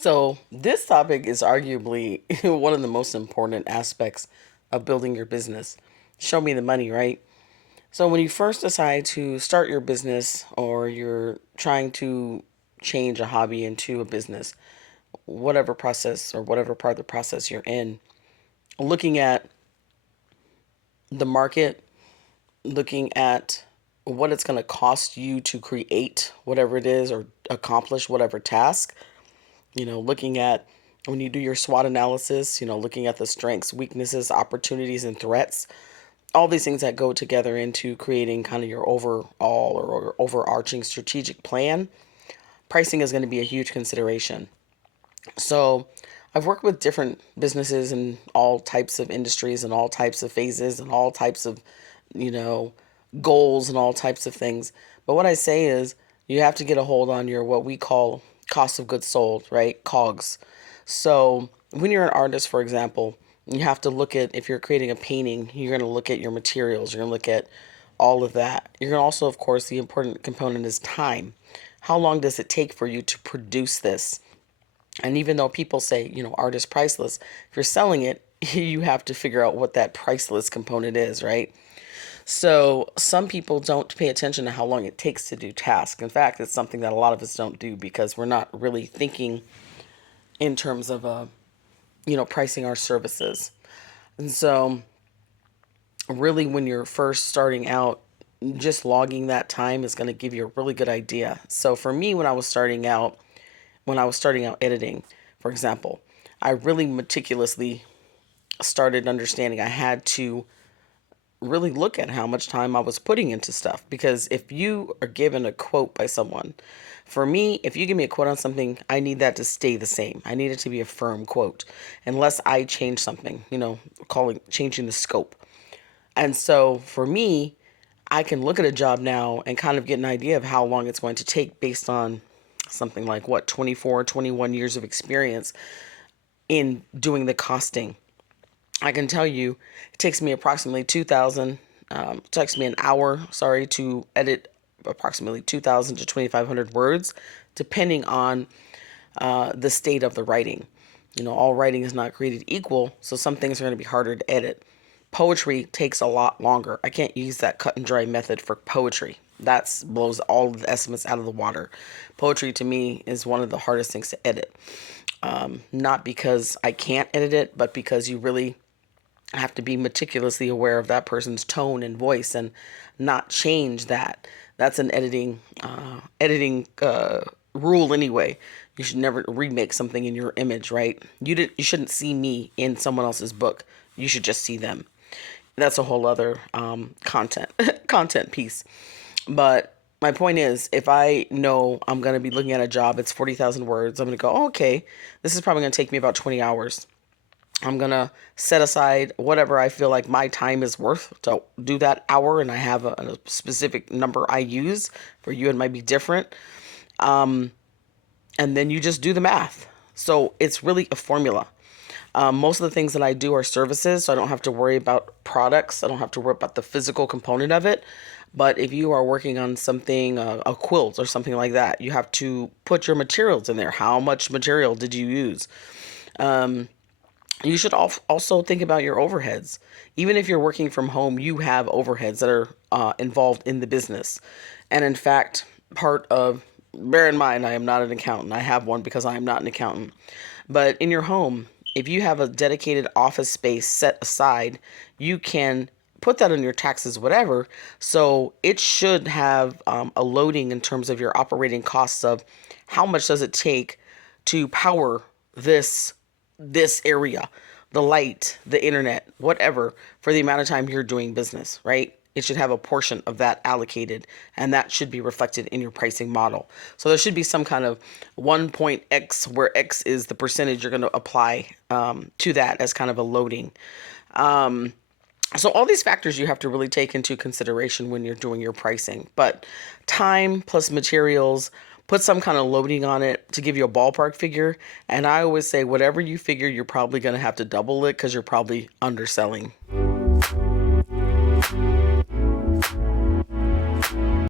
So, this topic is arguably one of the most important aspects of building your business. Show me the money, right? So, when you first decide to start your business or you're trying to change a hobby into a business, whatever process or whatever part of the process you're in, looking at the market, looking at what it's going to cost you to create whatever it is or accomplish whatever task, looking at when you do your SWOT analysis, looking at the strengths, weaknesses, opportunities, and threats, all these things that go together into creating kind of your overall or overarching strategic plan. Pricing is going to be a huge consideration. So, I've worked with different businesses in all types of industries and all types of phases and all types of, you know, goals and all types of things. But what I say is you have to get a hold on your what we call cost of goods sold, right? COGS. So when you're an artist, for example, you have to look at if you're creating a painting, you're going to look at your materials, you're going to look at all of that. You're going to also, of course, the important component is time. How long does it take for you to produce this? And even though people say, art is priceless, if you're selling it, you have to figure out what that priceless component is, right? So some people don't pay attention to how long it takes to do tasks. In fact, it's something that a lot of us don't do because we're not really thinking in terms of, pricing our services. And so, really, when you're first starting out, just logging that time is going to give you a really good idea. So for me, when I was starting out editing, for example, I really meticulously started understanding I had to really look at how much time I was putting into stuff. Because if you are given a quote by someone, for me, if you give me a quote on something, I need that to stay the same. I need it to be a firm quote, unless I change something, calling changing the scope. And so for me, I can look at a job now and kind of get an idea of how long it's going to take based on something like 24, 21 years of experience in doing the costing. I can tell you it takes me approximately 2,000, it takes me an hour, sorry, to edit approximately 2,000 to 2,500 words, depending on the state of the writing. All writing is not created equal, so some things are going to be harder to edit. Poetry takes a lot longer. I can't use that cut and dry method for poetry. That blows all of the estimates out of the water. Poetry to me is one of the hardest things to edit. Not because I can't edit it, but because you really have to be meticulously aware of that person's tone and voice and not change that. That's an editing rule anyway. You should never remake something in your image, right? You shouldn't see me in someone else's book. You should just see them. That's a whole other content content piece. But my point is, if I know I'm going to be looking at a job, it's 40,000 words, I'm going to go, oh, okay, this is probably going to take me about 20 hours. I'm going to set aside whatever I feel like my time is worth to do that hour, and I have a specific number I use. For you, it might be different. Um, and then you just do the math. So it's really a formula. Most of the things that I do are services, so I don't have to worry about products. I don't have to worry about the physical component of it. But if you are working on something, a quilt or something like that, you have to put your materials in there. How much material did you use? You should also think about your overheads. Even if you're working from home, you have overheads that are involved in the business. And in fact, bear in mind, I am not an accountant. I have one because I am not an accountant. But in your home, if you have a dedicated office space set aside, you can put that on your taxes, whatever. So it should have a loading in terms of your operating costs of how much does it take to power this this area, the light, the internet, whatever, for the amount of time you're doing business, right? It should have a portion of that allocated, and that should be reflected in your pricing model. So there should be some kind of 1.x where X is the percentage you're going to apply to that as kind of a loading. So all these factors you have to really take into consideration when you're doing your pricing. But time plus materials, put some kind of loading on it to give you a ballpark figure. And I always say whatever you figure, you're probably going to have to double it because you're probably underselling.